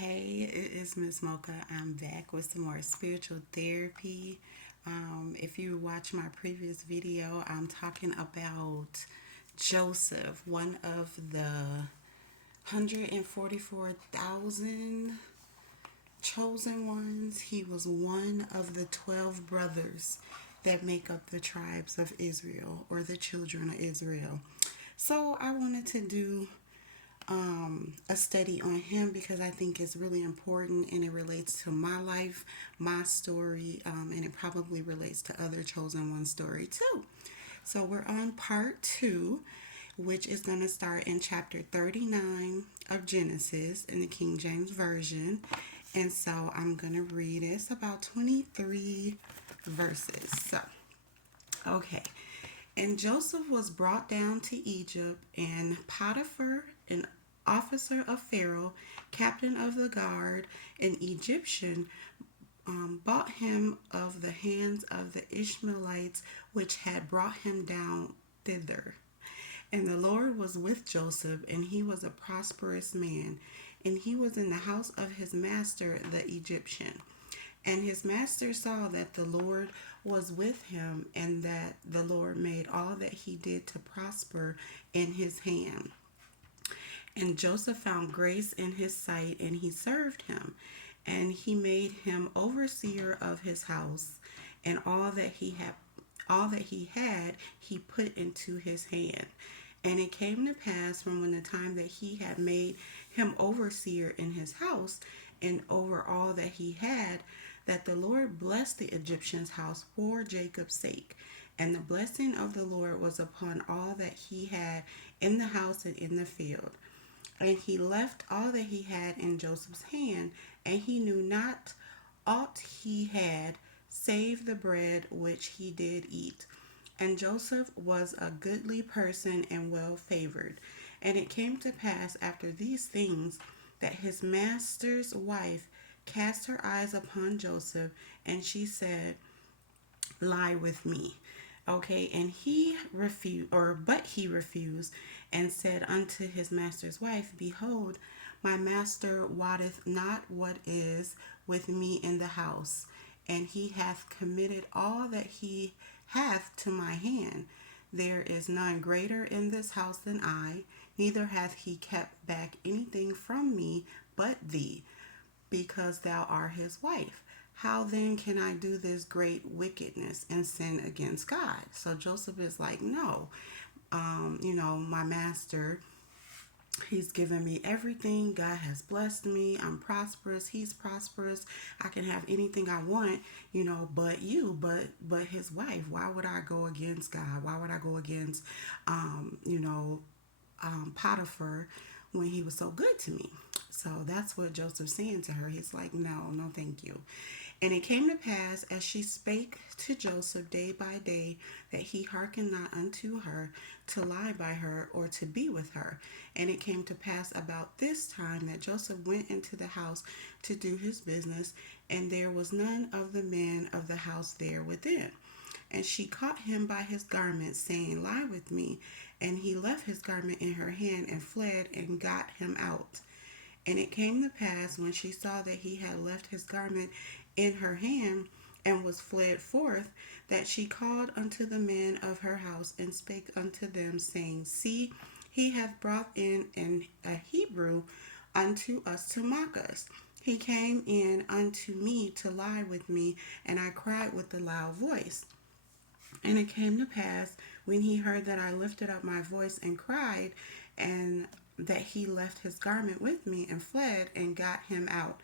Hey, it is Miss Mocha. I'm back with some more spiritual therapy. If you watch my previous video, I'm talking about Joseph, one of the 144,000 chosen ones. He was one of the 12 brothers that make up the tribes of Israel or the children of Israel. So I wanted to do a study on him because I think it's really important and it relates to my life, my story, and it probably relates to other chosen one story too. So we're on part two, which is going to start in chapter 39 of Genesis in the King James Version. And so I'm going to read it. It's about 23 verses. So, okay. And Joseph was brought down to Egypt, and Potiphar, an officer of Pharaoh, captain of the guard, an Egyptian, bought him of the hands of the Ishmaelites which had brought him down thither. And the Lord was with Joseph, and he was a prosperous man, and he was in the house of his master the Egyptian. And his master saw that the Lord was with him, and that the Lord made all that he did to prosper in his hand. And Joseph found grace in his sight, and he served him. And he made him overseer of his house, and all that he had, he put into his hand. And it came to pass from when the time that he had made him overseer in his house and over all that he had, that the Lord blessed the Egyptian's house for Jacob's sake. And the blessing of the Lord was upon all that he had in the house and in the field. And he left all that he had in Joseph's hand, and he knew not aught he had, save the bread which he did eat. And Joseph was a goodly person and well favored. And it came to pass after these things that his master's wife cast her eyes upon Joseph, and she said, lie with me. Okay, and he refused, but he refused, and said unto his master's wife, behold, my master wotteth not what is with me in the house, and he hath committed all that he hath to my hand. There is none greater in this house than I, neither hath he kept back anything from me but thee, because thou art his wife. How then can I do this great wickedness and sin against God? So Joseph is like, no, my master, he's given me everything. God has blessed me. I'm prosperous. He's prosperous. I can have anything I want, but but his wife. Why would I go against God? Why would I go against, Potiphar when he was so good to me? So that's what Joseph's saying to her. He's like, no, no, thank you. And it came to pass, as she spake to Joseph day by day, that he hearkened not unto her to lie by her or to be with her. And it came to pass about this time that Joseph went into the house to do his business, and there was none of the men of the house there within. And she caught him by his garment, saying, lie with me. And he left his garment in her hand and fled and got him out. And it came to pass, when she saw that he had left his garment in her hand and was fled forth, that she called unto the men of her house and spake unto them, saying, see, he hath brought in a Hebrew unto us to mock us. He came in unto me to lie with me, and I cried with a loud voice. And it came to pass, when he heard that I lifted up my voice and cried, and that he left his garment with me and fled and got him out.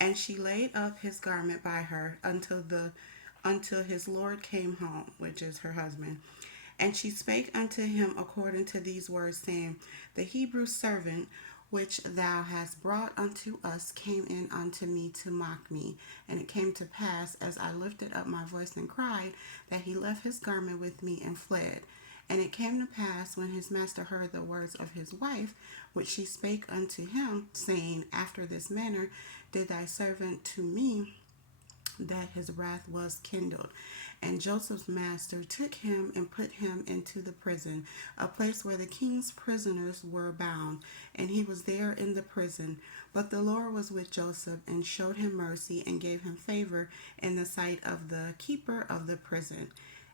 And she laid up his garment by her until his Lord came home, which is her husband. And she spake unto him according to these words, saying, the Hebrew servant which thou hast brought unto us came in unto me to mock me. And it came to pass, as I lifted up my voice and cried, that he left his garment with me and fled. And it came to pass, when his master heard the words of his wife, which she spake unto him, saying, after this manner did thy servant to me, that his wrath was kindled. And Joseph's master took him and put him into the prison, a place where the king's prisoners were bound, and he was there in the prison. But the Lord was with Joseph and showed him mercy and gave him favor in the sight of the keeper of the prison.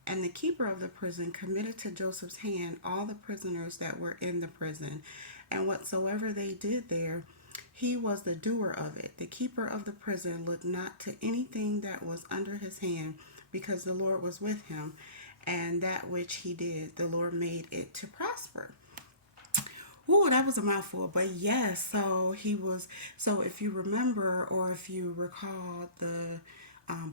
And the keeper of the prison committed to Joseph's hand all the prisoners that were in the prison. And whatsoever they did there, he was the doer of it. The keeper of the prison looked not to anything that was under his hand, because the Lord was with him. And that which he did, the Lord made it to prosper. Ooh, that was a mouthful, but yes. So he was. So if you remember, or if you recall the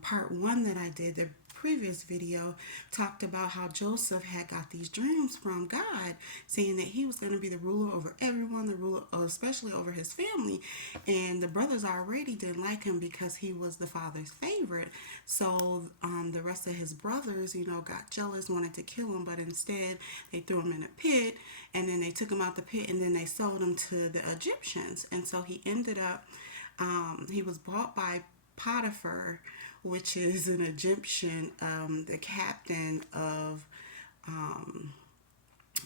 part one that I did, the previous video talked about how Joseph had got these dreams from God, saying that he was going to be the ruler over everyone, the ruler, especially over his family. And the brothers already didn't like him because he was the father's favorite. So the rest of his brothers, got jealous, wanted to kill him, but instead they threw him in a pit, and then they took him out the pit, and then they sold him to the Egyptians. And so he ended up, he was bought by Potiphar, which is an Egyptian, the captain of,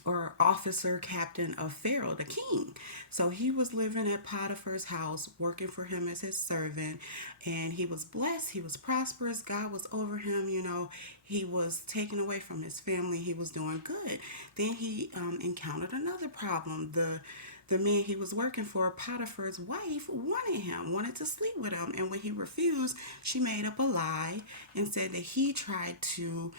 or officer captain of Pharaoh, the king. So he was living at Potiphar's house, working for him as his servant, and he was blessed. He was prosperous. God was over him. He was taken away from his family. He was doing good. Then he encountered another problem. The man he was working for, Potiphar's wife, wanted to sleep with him. And when he refused, she made up a lie and said that he tried to,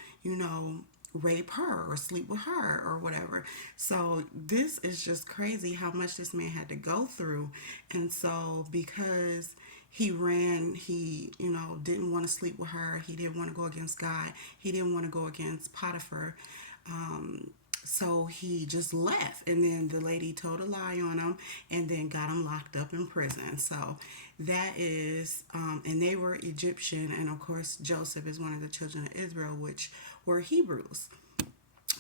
rape her or sleep with her or whatever. So this is just crazy how much this man had to go through. And so because he ran, he, didn't want to sleep with her. He didn't want to go against God. He didn't want to go against Potiphar. So he just left, and then the lady told a lie on him and then got him locked up in prison. So that is, and they were Egyptian, and of course Joseph is one of the children of Israel, which were Hebrews,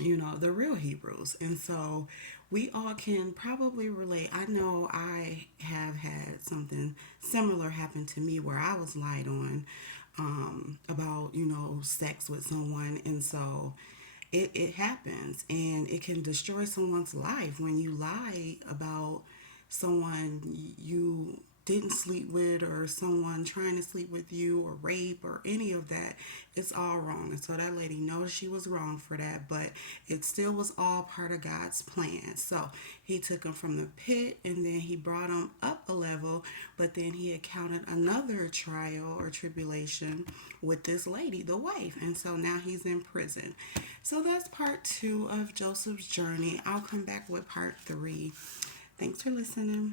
the real Hebrews. And so we all can probably relate. I know I have had something similar happen to me where I was lied on about, sex with someone. And so it happens, and it can destroy someone's life when you lie about someone you didn't sleep with, or someone trying to sleep with you, or rape, or any of that. It's all wrong. And so that lady knows she was wrong for that, but it still was all part of God's plan. So he took him from the pit, and then he brought him up a level, but then he encountered another trial or tribulation with this lady, the wife. And so now he's in prison. So that's part 2 of Joseph's journey. I'll come back with part 3. Thanks for listening.